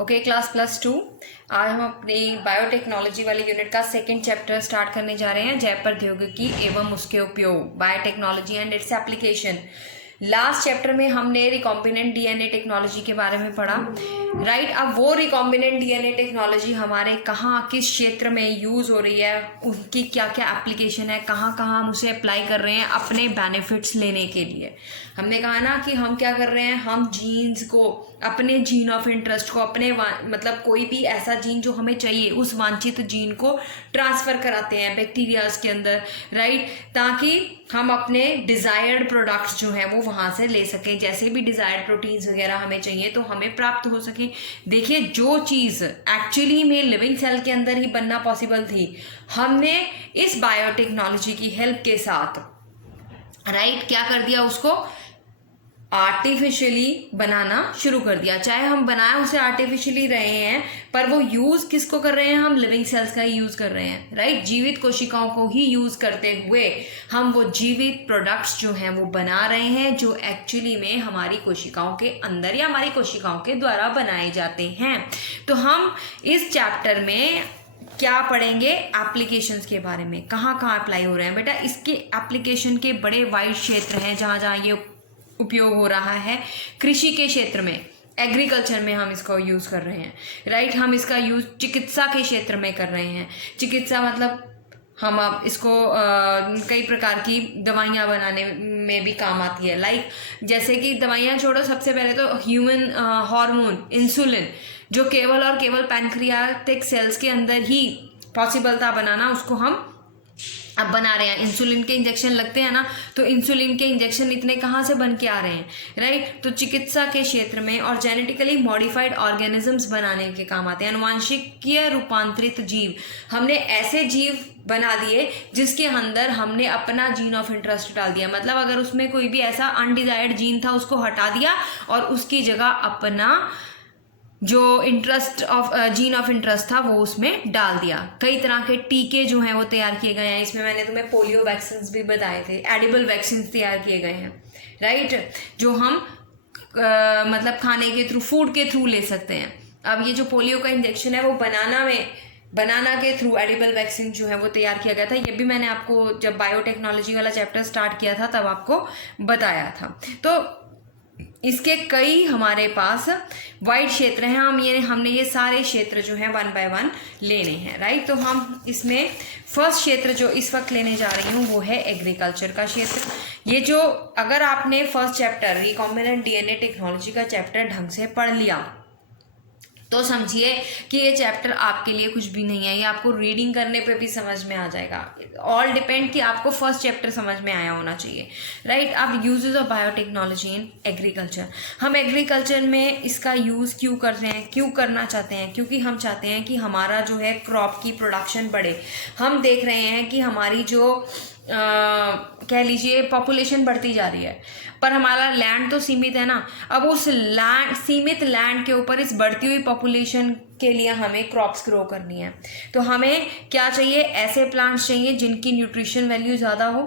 Okay class +2 आज हम अपनी बायोटेक्नोलॉजी वाले यूनिट का सेकंड चैप्टर स्टार्ट करने जा रहे हैं, जैव प्रौद्योगिकी एवं उसके उपयोग, biotechnology and its application. Last chapter में हमने रिकॉम्बिनेंट डीएनए टेक्नोलॉजी के बारे में पढ़ा, राइट। अब वो रिकॉम्बिनेंट डीएनए टेक्नोलॉजी हमारे कहाँ किस क्षेत्र में यूज़ हो रही है, उनकी क्या क्या एप्लीकेशन है, कहाँ कहाँ हम उसे अप्लाई कर रहे हैं अपने बेनिफिट्स लेने के लिए। हमने कहा ना कि हम क्या कर रहे हैं, हम जीन्स को, अपने जीन ऑफ इंटरेस्ट को, अपने मतलब कोई भी ऐसा जीन जो हमें चाहिए उस वांछित जीन को ट्रांसफ़र कराते हैं बैक्टीरियाज के अंदर, राइट, ताकि हम अपने डिज़ायर्ड प्रोडक्ट्स जो हैं वो वहाँ से ले सकें। जैसे भी डिज़ायर्ड प्रोटीन्स वगैरह हमें चाहिए तो हमें प्राप्त हो सके। देखिए, जो चीज़ एक्चुअली में लिविंग सेल के अंदर ही बनना पॉसिबल थी, हमने इस बायोटेक्नोलॉजी की हेल्प के साथ, राइट, क्या कर दिया, उसको आर्टिफिशियली बनाना शुरू कर दिया। चाहे हम बनाए उसे आर्टिफिशियली रहे हैं, पर वो यूज़ किसको कर रहे हैं, हम लिविंग सेल्स का ही यूज़ कर रहे हैं, राइट। जीवित कोशिकाओं को ही यूज़ करते हुए हम वो जीवित प्रोडक्ट्स जो हैं वो बना रहे हैं, जो एक्चुअली में हमारी कोशिकाओं के अंदर या हमारी कोशिकाओं के द्वारा बनाए जाते हैं। तो हम इस चैप्टर में क्या पढ़ेंगे, एप्लीकेशंस के बारे में, कहाँ कहाँ अप्लाई हो रहे हैं। बेटा, इसके एप्लीकेशन के बड़े वाइड क्षेत्र हैं जहाँ जहाँ ये उपयोग हो रहा है। कृषि के क्षेत्र में, एग्रीकल्चर में हम इसका यूज़ कर रहे हैं, राइट। हम इसका यूज़ चिकित्सा के क्षेत्र में कर रहे हैं। चिकित्सा मतलब हम अब इसको कई प्रकार की दवाइयाँ बनाने में भी काम आती है। लाइक जैसे कि दवाइयाँ छोड़ो, सबसे पहले तो ह्यूमन हार्मोन इंसुलिन, जो केवल और केवल पैनक्रियाटिक सेल्स के अंदर ही पॉसिबल था बनाना, उसको हम अब बना रहे हैं। इंसुलिन के इंजेक्शन लगते हैं ना, तो इंसुलिन के इंजेक्शन इतने कहाँ से बन के आ रहे हैं, राइट। तो चिकित्सा के क्षेत्र में और जेनेटिकली मॉडिफाइड ऑर्गेनिजम्स बनाने के काम आते हैं। अनुवांशिकीय रूपांतरित जीव, हमने ऐसे जीव बना दिए जिसके अंदर हमने अपना जीन ऑफ इंटरेस्ट डाल दिया। मतलब अगर उसमें कोई भी ऐसा अनडिजायर्ड जीन था उसको हटा दिया और उसकी जगह अपना जो जीन ऑफ इंटरेस्ट था वो उसमें डाल दिया। कई तरह के टीके जो हैं वो तैयार किए गए हैं। इसमें मैंने तुम्हें पोलियो वैक्सीन भी बताए थे, एडिबल वैक्सीन तैयार किए गए हैं, राइट, जो हम मतलब खाने के थ्रू, फूड के थ्रू ले सकते हैं। अब ये जो पोलियो का इंजेक्शन है वो बनाना के थ्रू एडिबल वैक्सीन जो है वो तैयार किया गया था। ये भी मैंने आपको जब बायोटेक्नोलॉजी वाला चैप्टर स्टार्ट किया था तब आपको बताया था। तो इसके कई हमारे पास वाइड क्षेत्र हैं। हमने ये सारे क्षेत्र जो हैं 1 बाय 1 लेने हैं, राइट। तो हम इसमें फर्स्ट क्षेत्र जो इस वक्त लेने जा रही हूँ वो है एग्रीकल्चर का क्षेत्र। ये जो, अगर आपने first chapter recombinant DNA technology का चैप्टर ढंग से पढ़ लिया तो समझिए कि ये चैप्टर आपके लिए कुछ भी नहीं है, ये आपको रीडिंग करने पे भी समझ में आ जाएगा। ऑल डिपेंड कि आपको फर्स्ट चैप्टर समझ में आया होना चाहिए, राइट। अब uses of biotechnology in agriculture, हम एग्रीकल्चर में इसका यूज़ क्यों कर रहे हैं, क्यों करना चाहते हैं, क्योंकि हम चाहते हैं कि हमारा जो है क्रॉप की प्रोडक्शन बढ़े। हम देख रहे हैं कि हमारी जो कह लीजिए पॉपुलेशन बढ़ती जा रही है, पर हमारा लैंड तो सीमित है ना। अब उस सीमित लैंड के ऊपर इस बढ़ती हुई पॉपुलेशन के लिए हमें क्रॉप्स ग्रो करनी है। तो हमें क्या चाहिए, ऐसे प्लांट्स चाहिए जिनकी न्यूट्रिशन वैल्यू ज़्यादा हो,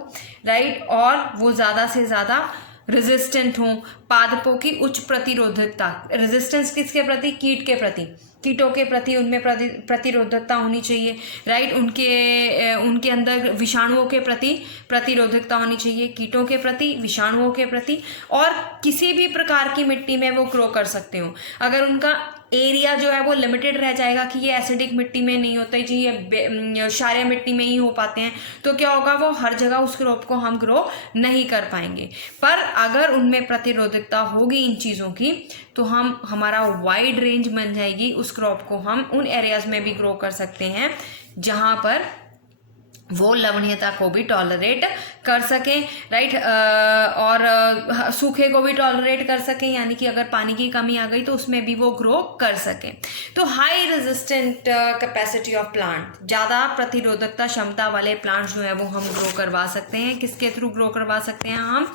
राइट, और वो ज़्यादा से ज़्यादा रेजिस्टेंट हों, पादपों की उच्च प्रतिरोधकता। रेजिस्टेंस किसके प्रति, कीट के प्रति, कीटों के प्रति उनमें प्रतिरोधकता होनी चाहिए, राइट। उनके अंदर विषाणुओं के प्रति प्रतिरोधकता होनी चाहिए, कीटों के प्रति, विषाणुओं के प्रति, और किसी भी प्रकार की मिट्टी में वो ग्रो कर सकते हो। अगर उनका एरिया जो है वो लिमिटेड रह जाएगा कि ये एसिडिक मिट्टी में नहीं होता जी, ये क्षारीय मिट्टी में ही हो पाते हैं, तो क्या होगा, वो हर जगह उस क्रॉप को हम ग्रो नहीं कर पाएंगे। पर अगर उनमें प्रतिरोधकता होगी इन चीज़ों की तो हमारा वाइड रेंज बन जाएगी। उस क्रॉप को हम उन एरियाज में भी ग्रो कर सकते हैं जहाँ पर वो लवणीयता को भी टॉलरेट कर सकें, राइट, और सूखे को भी टॉलरेट कर सकें, यानी कि अगर पानी की कमी आ गई तो उसमें भी वो ग्रो कर सकें। तो high resistant capacity of plant, ज़्यादा प्रतिरोधकता क्षमता वाले प्लांट्स जो है वो हम ग्रो करवा सकते हैं। किसके थ्रू ग्रो करवा सकते हैं हम,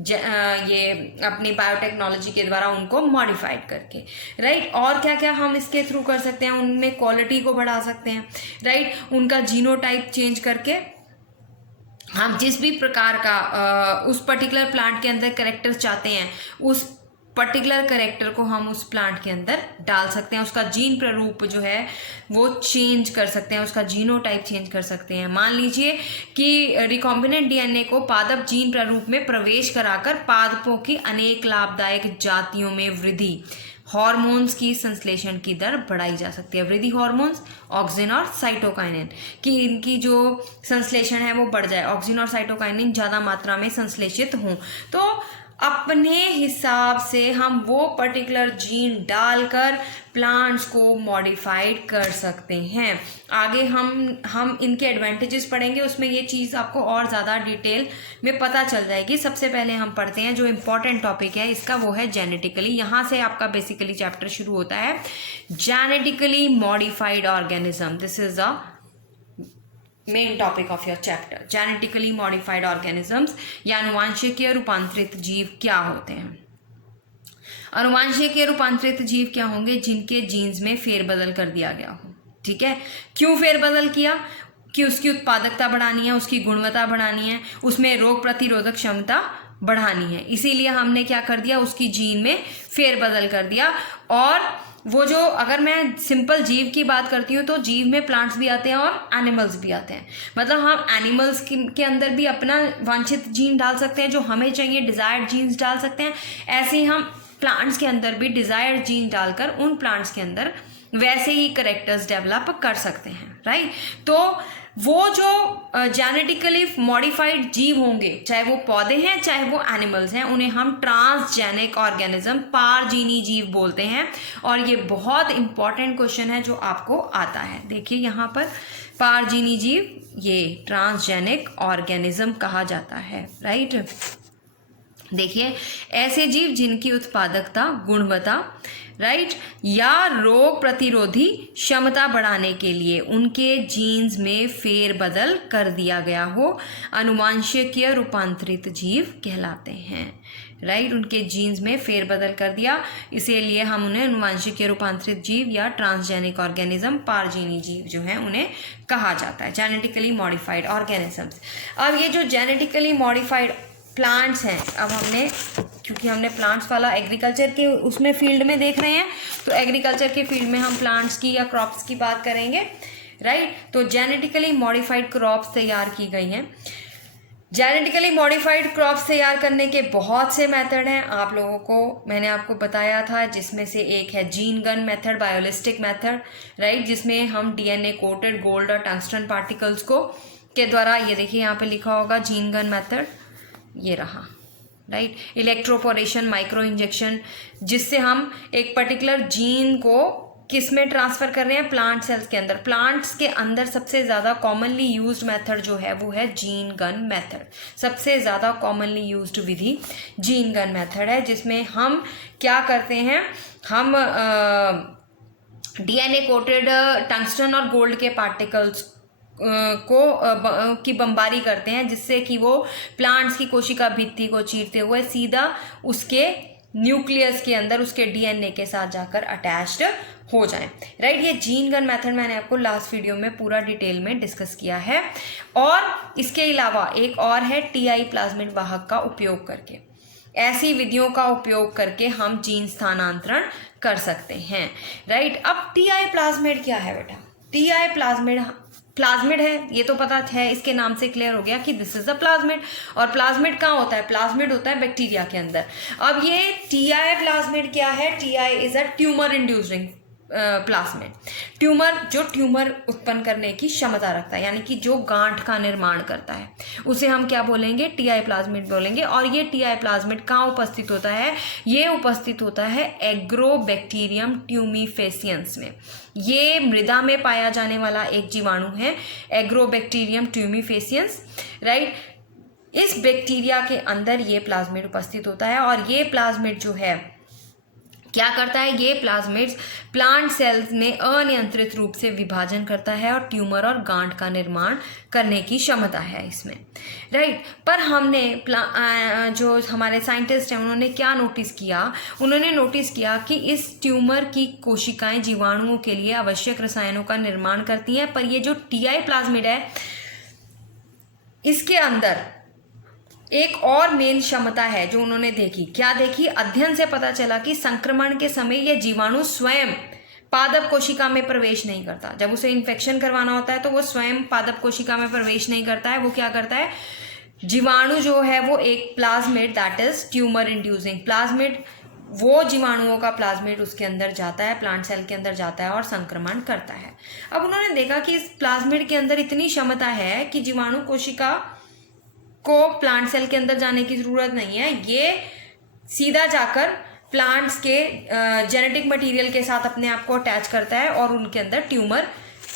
ये अपनी बायोटेक्नोलॉजी के द्वारा उनको मॉडिफाइड करके, राइट। और क्या क्या हम इसके थ्रू कर सकते हैं, उनमें क्वालिटी को बढ़ा सकते हैं, राइट। उनका जीनोटाइप चेंज करके हम जिस भी प्रकार का उस पर्टिकुलर प्लांट के अंदर कैरेक्टर्स चाहते हैं उस पर्टिकुलर कैरेक्टर को हम उस प्लांट के अंदर डाल सकते हैं, उसका जीन प्रारूप जो है वो चेंज कर सकते हैं, उसका जीनोटाइप चेंज कर सकते हैं। मान लीजिए कि रिकॉम्बिनेंट डीएनए को पादप जीन प्रारूप में प्रवेश कराकर पादपों की अनेक लाभदायक जातियों में वृद्धि, हार्मोन्स की संश्लेषण की दर बढ़ाई जा सकती है। वृद्धि हार्मोन्स ऑक्सिन और साइटोकाइनिन कि इनकी जो संश्लेषण है वो बढ़ जाए, ऑक्सिन और साइटोकाइनिन ज़्यादा मात्रा में संश्लेषित हों, तो अपने हिसाब से हम वो पर्टिकुलर जीन डालकर प्लांट्स को मॉडिफाइड कर सकते हैं। आगे हम इनके एडवांटेजेस पढ़ेंगे, उसमें ये चीज़ आपको और ज़्यादा डिटेल में पता चल जाएगी। सबसे पहले हम पढ़ते हैं जो इम्पोर्टेंट टॉपिक है इसका, वो है जेनेटिकली। यहाँ से आपका बेसिकली चैप्टर शुरू होता है, genetically modified organism. This is a main topic of your chapter. Genetically modified organisms या अनुवांशिकीय रूपांतरित जीव क्या होते हैं? अनुवांशिकीय रूपांतरित जीव क्या होंगे? जिनके जीन्स में फेरबदल कर दिया गया हो। ठीक है, क्यों फेरबदल किया? कि उसकी उत्पादकता बढ़ानी है, उसकी गुणवत्ता बढ़ानी है, उसमें रोग प्रतिरोधक क्षमता बढ़ानी है, इसीलिए हमने क्या कर दिया, उसकी जीन में फेरबदल कर दिया। और वो जो, अगर मैं सिंपल जीव की बात करती हूँ तो जीव में प्लांट्स भी आते हैं और एनिमल्स भी आते हैं। मतलब हम एनिमल्स के अंदर भी अपना वांछित जीन डाल सकते हैं, जो हमें चाहिए डिज़ायर्ड जीन्स डाल सकते हैं। ऐसे ही हम प्लांट्स के अंदर भी डिज़ायर्ड जीन डालकर उन प्लांट्स के अंदर वैसे ही करेक्टर्स डेवलप कर सकते हैं, राइट। तो वो जो जेनेटिकली मॉडिफाइड जीव होंगे, चाहे वो पौधे हैं चाहे वो एनिमल्स हैं, उन्हें हम ट्रांसजेनिक ऑर्गेनिज्म, पारजीनी जीव बोलते हैं। और ये बहुत इंपॉर्टेंट क्वेश्चन है जो आपको आता है। देखिए यहाँ पर पारजीनी जीव ये ट्रांसजेनिक ऑर्गेनिज्म कहा जाता है, राइट। देखिए, ऐसे जीव जिनकी उत्पादकता, गुणवत्ता, राइट, या रोग प्रतिरोधी क्षमता बढ़ाने के लिए उनके जीन्स में फेरबदल कर दिया गया हो, अनुवांशिकीय रूपांतरित जीव कहलाते हैं, राइट। उनके जीन्स में फेरबदल कर दिया, इसीलिए हम उन्हें अनुवांशिकीय रूपांतरित जीव या ट्रांसजेनिक ऑर्गेनिज्म, पारजीनी जीव जो है उन्हें कहा जाता है, जेनेटिकली मॉडिफाइड ऑर्गेनिजम्स। अब ये जो जेनेटिकली मॉडिफाइड प्लांट्स हैं, अब हमने, क्योंकि हमने प्लांट्स वाला एग्रीकल्चर के उसमें फील्ड में देख रहे हैं, तो एग्रीकल्चर के फील्ड में हम प्लांट्स की या क्रॉप्स की बात करेंगे, राइट। तो जेनेटिकली मॉडिफाइड क्रॉप्स तैयार की गई हैं। जेनेटिकली मॉडिफाइड क्रॉप्स तैयार करने के बहुत से मेथड हैं, आप लोगों को मैंने आपको बताया था, जिसमें से एक है gene gun method, biolistic method, right, जिसमें हम डीएनए कोटेड गोल्ड और टंगस्टन पार्टिकल्स को के द्वारा, ये देखिए यहाँ पे लिखा होगा जीन गन मेथड, ये रहा, राइट। इलेक्ट्रोपोरेशन, माइक्रो इंजेक्शन, जिससे हम एक पर्टिकुलर जीन को किस में ट्रांसफ़र कर रहे हैं, प्लांट सेल्स के अंदर। प्लांट्स के अंदर सबसे ज़्यादा कॉमनली यूज्ड मेथड जो है वो है जीन गन मेथड। सबसे ज़्यादा कॉमनली यूज्ड विधि जीन गन मेथड है, जिसमें हम क्या करते हैं, हम डीएनए कोटेड टंगस्टन और गोल्ड के पार्टिकल्स की बमबारी करते हैं, जिससे कि वो प्लांट्स की कोशिका भित्ति को चीरते हुए सीधा उसके न्यूक्लियस के अंदर उसके डीएनए के साथ जाकर अटैच्ड हो जाएं, राइट। ये जीन गन मेथड मैंने आपको लास्ट वीडियो में पूरा डिटेल में डिस्कस किया है। और इसके अलावा एक और है टीआई प्लाज्मिड वाहक का उपयोग करके। ऐसी विधियों का उपयोग करके हम जीन स्थानांतरण कर सकते हैं, राइट। अब टीआई प्लाज्मिड क्या है बेटा? टीआई प्लाज्मिड है, ये तो पता है, इसके नाम से क्लियर हो गया कि दिस इज अ प्लाज्मिड। और प्लाज्मिड कहाँ होता है? प्लाज्मिड होता है बैक्टीरिया के अंदर। अब ये टीआई प्लाज्मिड क्या है? TI is a tumour inducing plasmid. Tumour, जो ट्यूमर उत्पन्न करने की क्षमता रखता है, यानी कि जो गांठ का निर्माण करता है, उसे हम क्या बोलेंगे? टीआई प्लाज्मिड बोलेंगे। और ये टीआई प्लाज्मिड कहाँ उपस्थित होता है? ये उपस्थित होता है एग्रोबैक्टीरियम ट्यूमीफेसियंस में। ये मृदा में पाया जाने वाला एक जीवाणु है, एग्रोबैक्टीरियम ट्यूमीफेसियंस, राइट। इस बैक्टीरिया के अंदर ये प्लाज्मिड उपस्थित होता है। और ये प्लाज्मिड जो है क्या करता है? ये प्लाज्मिड्स प्लांट सेल्स में अनियंत्रित रूप से विभाजन करता है और ट्यूमर और गांठ का निर्माण करने की क्षमता है इसमें, राइट। पर हमने जो हमारे साइंटिस्ट हैं उन्होंने क्या नोटिस किया? उन्होंने नोटिस किया कि इस ट्यूमर की कोशिकाएं जीवाणुओं के लिए आवश्यक रसायनों का निर्माण करती हैं, पर ये जो टीआई प्लाज्मिड है इसके अंदर एक और मेन क्षमता है जो उन्होंने देखी, क्या देखी? अध्ययन से पता चला कि संक्रमण के समय यह जीवाणु स्वयं पादप कोशिका में प्रवेश नहीं करता। जब उसे इन्फेक्शन करवाना होता है तो वो स्वयं पादप कोशिका में प्रवेश नहीं करता है। वो क्या करता है, जीवाणु जो है वो एक plasmid, that is tumour inducing plasmid, वो जीवाणुओं का प्लाज्मिड उसके अंदर जाता है, प्लांट सेल के अंदर जाता है और संक्रमण करता है। अब उन्होंने देखा कि इस प्लाज्मिड के अंदर इतनी क्षमता है कि जीवाणु कोशिका को प्लांट सेल के अंदर जाने की ज़रूरत नहीं है, ये सीधा जाकर प्लांट्स के जेनेटिक मटेरियल के साथ अपने आप को अटैच करता है और उनके अंदर ट्यूमर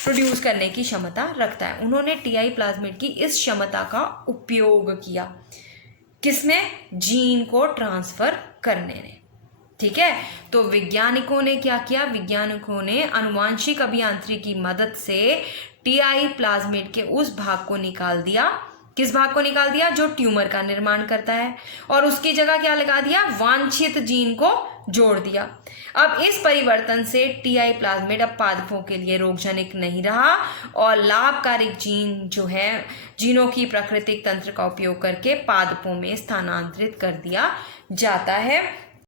प्रोड्यूस करने की क्षमता रखता है। उन्होंने टीआई प्लाज्मिड की इस क्षमता का उपयोग किया, किसने? जीन को ट्रांसफर करने ने। ठीक है, तो वैज्ञानिकों ने क्या किया? वैज्ञानिकों ने आनुवांशिक अभियांत्रिकी की मदद से टीआई प्लाज्मिड के उस भाग को निकाल दिया। किस भाग को निकाल दिया? जो ट्यूमर का निर्माण करता है, और उसकी जगह क्या लगा दिया? वांछित जीन को जोड़ दिया। अब इस परिवर्तन से टीआई प्लाज्मिड अब पादपों के लिए रोगजनक नहीं रहा और लाभकारी जीन जो है, जीनों की प्राकृतिक तंत्र का उपयोग करके पादपों में स्थानांतरित कर दिया जाता है।